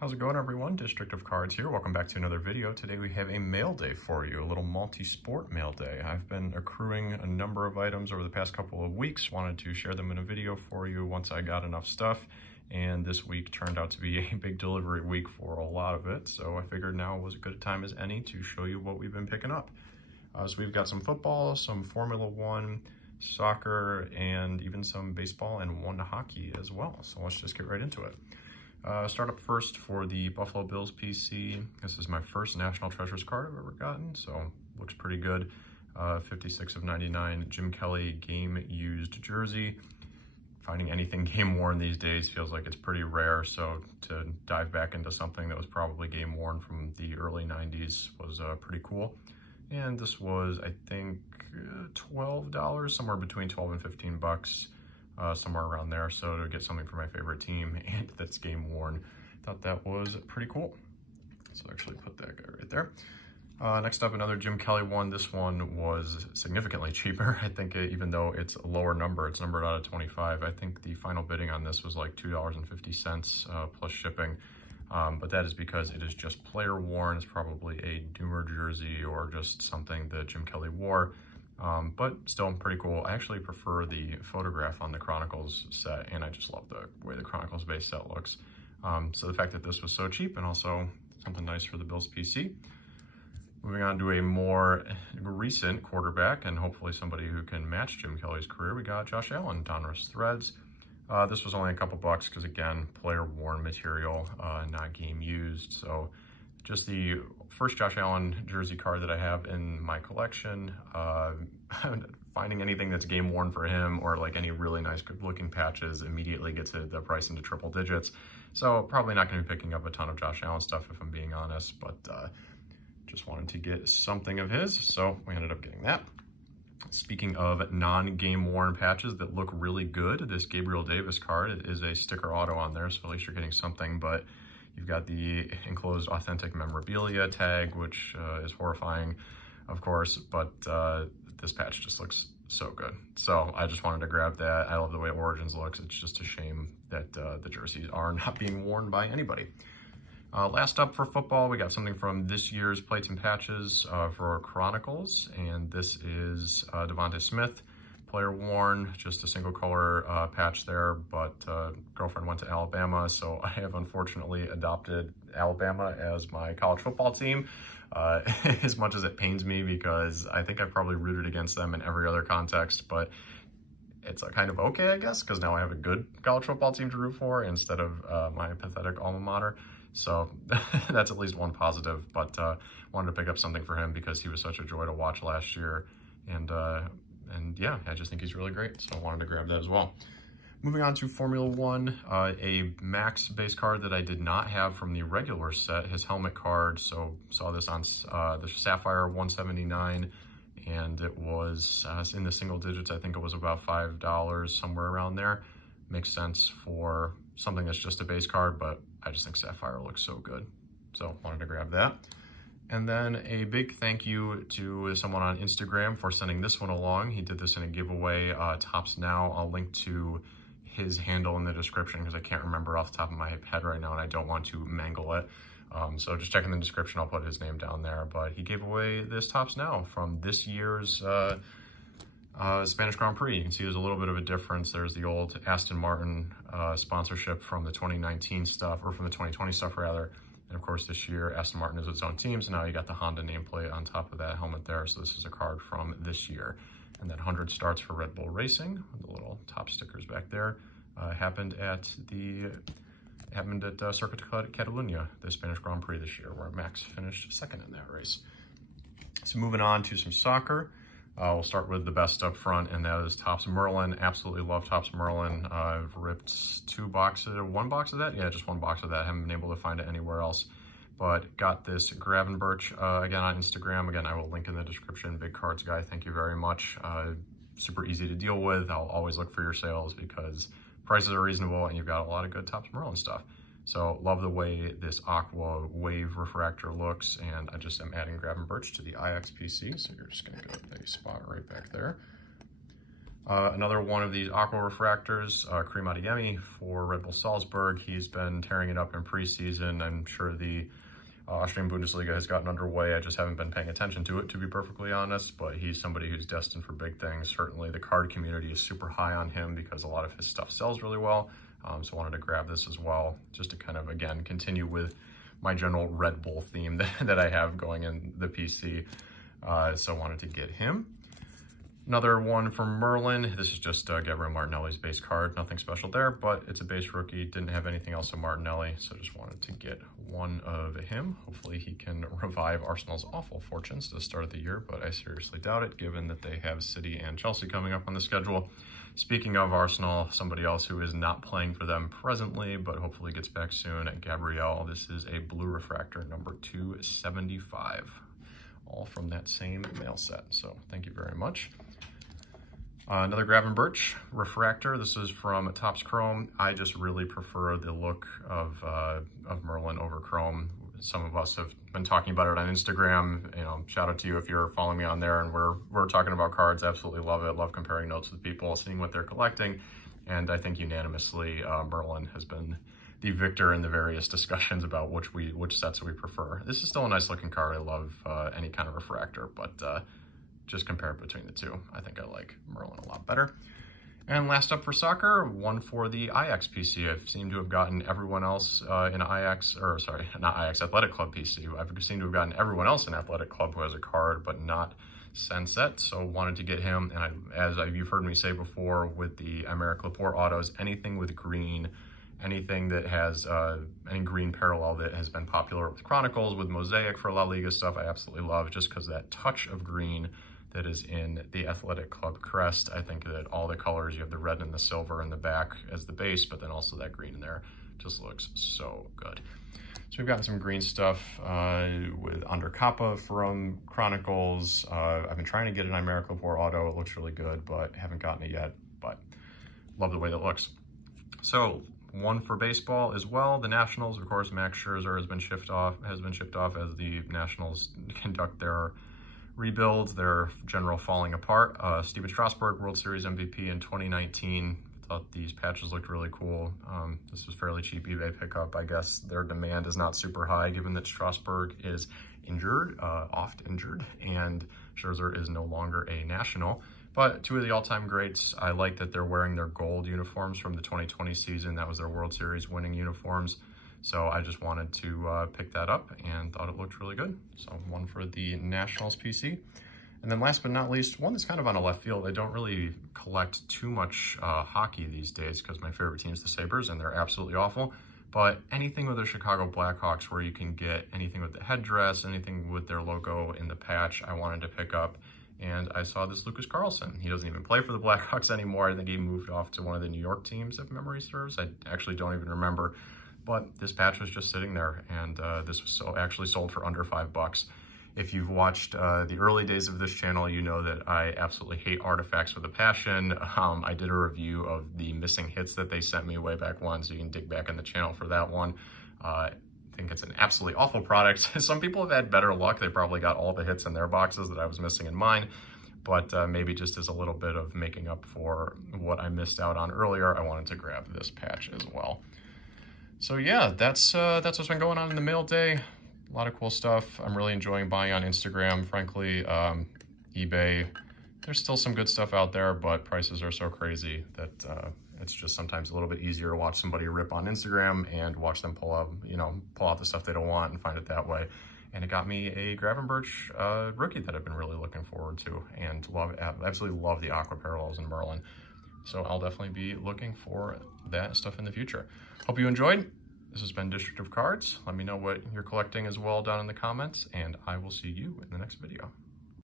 How's it going, everyone? District of Cards here. Welcome back to another video. Today we have a mail day for you, a little multi-sport mail day. I've been accruing a number of items over the past couple of weeks. Wanted to share them in a video for you once I got enough stuff. And this week turned out to be a big delivery week for a lot of it. So I figured now was as good a time as any to show you what we've been picking up. So we've got some football, some Formula One, soccer, and even some baseball and one hockey as well. So let's just get right into it. Start up first for the Buffalo Bills PC. This is my first National Treasures card I've ever gotten, so looks pretty good. 56 of 99 Jim Kelly game used jersey. Finding anything game worn these days feels like it's pretty rare, so to dive back into something that was probably game worn from the early 90s was pretty cool. And this was, I think, $12, somewhere between 12 and 15 bucks. Somewhere around there, so to get something for my favorite team and that's game worn, thought that was pretty cool. So actually put that guy right there. Next up, another Jim Kelly one. This one was significantly cheaper. I think even though it's a lower number, it's numbered out of 25. I think the final bidding on this was like $2.50 plus shipping. But that is because it is just player worn. It's probably a Doomer jersey or just something that Jim Kelly wore. But still pretty cool. I actually prefer the photograph on the Chronicles set, and I just love the way the Chronicles base set looks. So the fact that this was so cheap and also something nice for the Bills PC. Moving on to a more recent quarterback and hopefully somebody who can match Jim Kelly's career, we got Josh Allen, Donruss Threads. This was only a couple bucks because, again, player worn material, not game used. So just the first Josh Allen jersey card that I have in my collection. Finding anything that's game worn for him or like any really nice good looking patches immediately gets the price into triple digits. So probably not going to be picking up a ton of Josh Allen stuff if I'm being honest, but just wanted to get something of his. So we ended up getting that. Speaking of non-game worn patches that look really good, this Gabriel Davis card is a sticker auto on there, so at least you're getting something, but you've got the enclosed authentic memorabilia tag, which is horrifying, of course, but this patch just looks so good. So I just wanted to grab that. I love the way Origins looks. It's just a shame that the jerseys are not being worn by anybody. Last up for football, we got something from this year's Plates and Patches for Chronicles, and this is Devontae Smith. Player worn, just a single color patch there, but girlfriend went to Alabama, so I have unfortunately adopted Alabama as my college football team, as much as it pains me because I think I've probably rooted against them in every other context, but it's kind of okay, I guess, because now I have a good college football team to root for instead of my pathetic alma mater. So that's at least one positive, but wanted to pick up something for him because he was such a joy to watch last year, and yeah, I just think he's really great, so I wanted to grab that as well. Moving on to Formula One, a Max base card that I did not have from the regular set, his helmet card, so saw this on the Sapphire 179, and it was in the single digits. I think it was about $5, somewhere around there. Makes sense for something that's just a base card, but I just think Sapphire looks so good, so wanted to grab that. And then a big thank you to someone on Instagram for sending this one along. He did this in a giveaway, Tops Now. I'll link to his handle in the description because I can't remember off the top of my head right now and I don't want to mangle it. So just check in the description, I'll put his name down there. But he gave away this Tops Now from this year's Spanish Grand Prix. You can see there's a little bit of a difference. There's the old Aston Martin sponsorship from the 2019 stuff, or from the 2020 stuff rather. And of course, this year, Aston Martin is its own team, so now you got the Honda nameplate on top of that helmet there. So this is a card from this year. And that 100 starts for Red Bull Racing, the little top stickers back there, happened at Circuit Catalunya, the Spanish Grand Prix this year, where Max finished second in that race. So moving on to some soccer. We'll start with the best up front, and that is Topps Merlin. Absolutely love Topps Merlin. I've ripped one box of that? Yeah, just one box of that. Haven't been able to find it anywhere else. But got this Gravenberch again on Instagram. Again, I will link in the description. Big cards guy, thank you very much. Super easy to deal with. I'll always look for your sales because prices are reasonable and you've got a lot of good Topps Merlin stuff. So love the way this Aqua Wave Refractor looks, and I just am adding Gravenberch to the IX PC, so you're just gonna go to a spot right back there. Another one of these aqua refractors, Karim Adeyemi for Red Bull Salzburg. He's been tearing it up in preseason. I'm sure the Austrian Bundesliga has gotten underway. I just haven't been paying attention to it, to be perfectly honest, but he's somebody who's destined for big things. Certainly the card community is super high on him because a lot of his stuff sells really well. So I wanted to grab this as well, just to kind of, again, continue with my general Red Bull theme that I have going in the PC. So I wanted to get him. Another one from Merlin. This is just Gabriel Martinelli's base card. Nothing special there, but it's a base rookie. Didn't have anything else of Martinelli, so just wanted to get one of him. Hopefully he can revive Arsenal's awful fortunes to the start of the year, but I seriously doubt it, given that they have City and Chelsea coming up on the schedule. Speaking of Arsenal, somebody else who is not playing for them presently, but hopefully gets back soon, Gabriel. This is a blue refractor, number 275. All from that same mail set, so thank you very much. Another Gravenberch refractor. This is from Topps Chrome. I just really prefer the look of Merlin over Chrome. Some of us have been talking about it on Instagram. You know, shout out to you if you're following me on there, and we're talking about cards. Absolutely love it. Love comparing notes with people, seeing what they're collecting, and I think unanimously Merlin has been the victor in the various discussions about which sets we prefer. This is still a nice looking card. I love any kind of refractor, but just compare it between the two. I think I like Merlin a lot better. And last up for soccer, one for the Ajax PC. I seem to have gotten everyone else in Ajax, or sorry, not Ajax, Athletic Club PC. I've seemed to have gotten everyone else in Athletic Club who has a card, but not Sunset, so wanted to get him. And you've heard me say before with the Aymeric Laporte autos, anything with green, anything that has any green parallel that has been popular with Chronicles, with Mosaic for La Liga stuff, I absolutely love, just because that touch of green that is in the Athletic Club crest. I think that all the colors, you have the red and the silver in the back as the base, but then also that green in there just looks so good. So we've gotten some green stuff with Under Kappa from Chronicles. I've been trying to get an Aymeric Laporte auto. It looks really good, but haven't gotten it yet, but love the way that looks. So one for baseball as well. The Nationals, of course, Max Scherzer has been shipped off as the Nationals conduct their rebuilds, their general falling apart. Steven Strasburg, World Series MVP in 2019. Thought these patches looked really cool. This was fairly cheap eBay pickup. I guess their demand is not super high given that Strasburg is injured, oft injured, and Scherzer is no longer a National. But two of the all-time greats. I like that they're wearing their gold uniforms from the 2020 season. That was their World Series winning uniforms. So I just wanted to pick that up and thought it looked really good. So one for the Nationals PC. And then last but not least, one that's kind of on a left field. I don't really collect too much hockey these days because my favorite team is the Sabres and they're absolutely awful. But anything with the Chicago Blackhawks where you can get anything with the headdress, anything with their logo in the patch, I wanted to pick up. And I saw this Lucas Carlson. He doesn't even play for the Blackhawks anymore. I think he moved off to one of the New York teams, if memory serves. I actually don't even remember. But this patch was just sitting there, and this was actually sold for under $5. If you've watched the early days of this channel, you know that I absolutely hate artifacts with a passion. I did a review of the missing hits that they sent me way back when, so you can dig back in the channel for that one. I think it's an absolutely awful product. Some people have had better luck. They probably got all the hits in their boxes that I was missing in mine. But maybe just as a little bit of making up for what I missed out on earlier, I wanted to grab this patch as well. So yeah, that's what's been going on in the mail day. A lot of cool stuff. I'm really enjoying buying on Instagram, frankly. eBay, there's still some good stuff out there, but prices are so crazy that it's just sometimes a little bit easier to watch somebody rip on Instagram and watch them pull out the stuff they don't want and find it that way. And it got me a Gravenberch rookie that I've been really looking forward to and absolutely love the Aqua Parallels in Merlin. So I'll definitely be looking for that stuff in the future. Hope you enjoyed. This has been District of Cards. Let me know what you're collecting as well down in the comments, and I will see you in the next video.